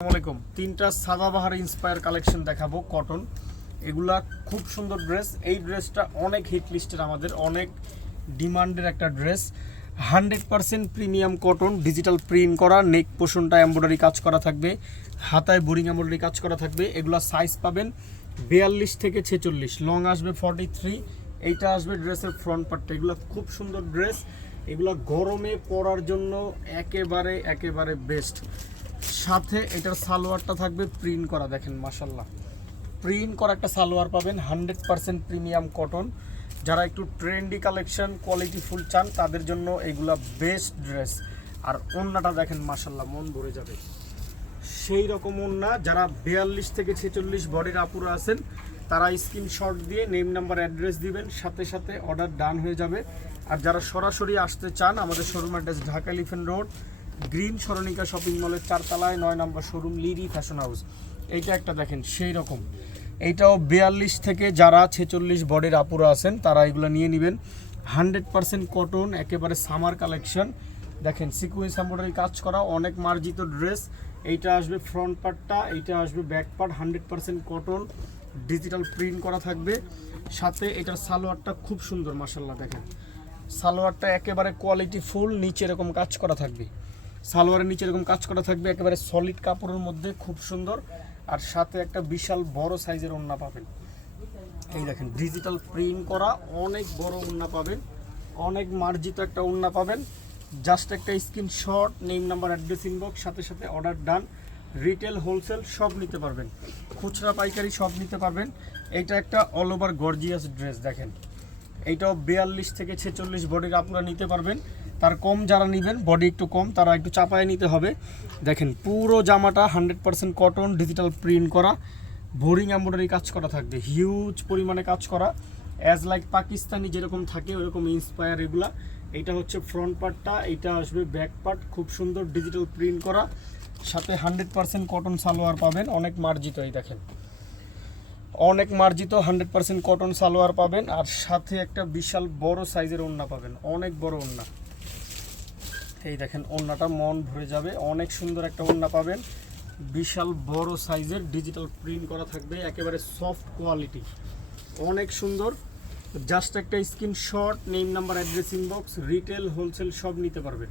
আসসালামাইকুম। তিনটা Sadabahar inspire collection দেখাবো কটন। এগুলা খুব সুন্দর ড্রেস। এই ড্রেসটা অনেক হিট লিস্টের, আমাদের অনেক ডিমান্ডের একটা dress. 100% premium cotton, digital print করা, নেক পোর্শনটা এমব্রয়ডারি কাজ করা থাকবে, হাতায় বোরিং এমব্রয়ডারি কাজ করা থাকবে। এগুলা সাইজ পাবেন 42 থেকে 46, লং আসবে 43। এইটা আসবে ড্রেসের ফ্রন্ট পার্টটা। এগুলো খুব সুন্দর ড্রেস, এগুলো গরমে পরার জন্য একেবারে বেস্ট। সাথে এটার সালোয়ারটা থাকবে প্রিন্ট করা, দেখেন মাশাল্লাহ প্রিন্ট করা একটা সালোয়ার পাবেন। 100% প্রিমিয়াম কটন। যারা একটু ট্রেন্ডি কালেকশন কোয়ালিটি ফুল চান তাদের জন্য এগুলা বেস্ট ড্রেস। আর ওন্নাটা দেখেন মাশাল্লাহ, মন ভরে যাবে সেই রকম ওন্না। যারা 42 থেকে 46 বডির আপুরা আছেন তারা স্ক্রিনশট দিয়ে নেম নাম্বার অ্যাড্রেস দিবেন, সাথে সাথে অর্ডার ডান হয়ে যাবে। আর যারা সরাসরি আসতে চান, আমাদের showroom address Dhaka elephant road, green সরণিকা শপিং মলের 4 তলায় 9 নম্বর শোরুম, লিডি ফ্যাশন হাউস। এইটা একটা দেখেন সেই রকম, এইটাও 42 থেকে যারা 46 বডির আপুরা আছেন তারা এগুলো নিয়ে নেবেন। 100% কটন, একেবারে সামার কালেকশন। দেখেন সিকুয়েন্স এমব্রয়ডারি কাজ করা, অনেক মার্জিত ড্রেস। এইটা আসবে ফ্রন্ট পার্টটা, এইটা আসবে back part. 100% cotton, digital print করা থাকবে। সাথে এটার সালোয়ারটা খুব সুন্দর মাশাল্লাহ, দেখেন সালোয়ারটা একেবারে কোয়ালিটি ফুল, নিচে এরকম কাজ করা থাকবে। সালোয়ারের নিচে এরকম কাজ করা থাকবে, একেবারে সলিড কাপড়ের মধ্যে, খুব সুন্দর। আর সাথে একটা বিশাল বড় সাইজের ওড়না পাবেন। এই দেখেন ডিজিটাল প্রিন্ট করা অনেক বড় ওড়না পাবেন, অনেক মার্জিত একটা ওড়না পাবেন। জাস্ট একটা screenshot, name number address inbox, সাথে সাথে অর্ডার ডান। রিটেল হোলসেল সব নিতে পারবেন, খুচরা পাইকারি সব নিতে পারবেন। এইটা একটা অল ওভার গর্জিয়াস ড্রেস, দেখেন এইটাও 42 থেকে 46 বডির আপনারা নিতে পারবেন। তার কম যারা নেবেন, বডি একটু কম, তারা একটু চাপায় নিতে হবে। দেখেন পুরো জামাটা 100% কটন, ডিজিটাল প্রিন্ট করা, বোরিং এমব্রয়ডারি কাজ করা থাকবে, হিউজ পরিমাণে কাজ করা, অ্যাজ লাইক পাকিস্তানি যেরকম থাকে ওরকম ইন্সপায়ার এগুলা। এইটা হচ্ছে ফ্রন্ট পার্টটা, এইটা আসবে ব্যাক পার্ট, খুব সুন্দর ডিজিটাল প্রিন্ট করা। সাথে 100% কটন সালোয়ার পাবেন, অনেক মার্জিত। এই দেখেন অনেক মার্জিত 100% কটন সালোয়ার পাবেন। আর সাথে একটা বিশাল বড় সাইজের ওড়না পাবেন, অনেক বড় ওড়না। এই দেখেন ওড়নাটা মন ভরে যাবে, অনেক সুন্দর একটা ওড়না পাবেন, বিশাল বড় সাইজের, ডিজিটাল প্রিন্ট করা থাকবে, একেবারে সফট কোয়ালিটি, অনেক সুন্দর। জাস্ট একটা screenshot, name number address inbox, retail wholesale সব নিতে পারবেন।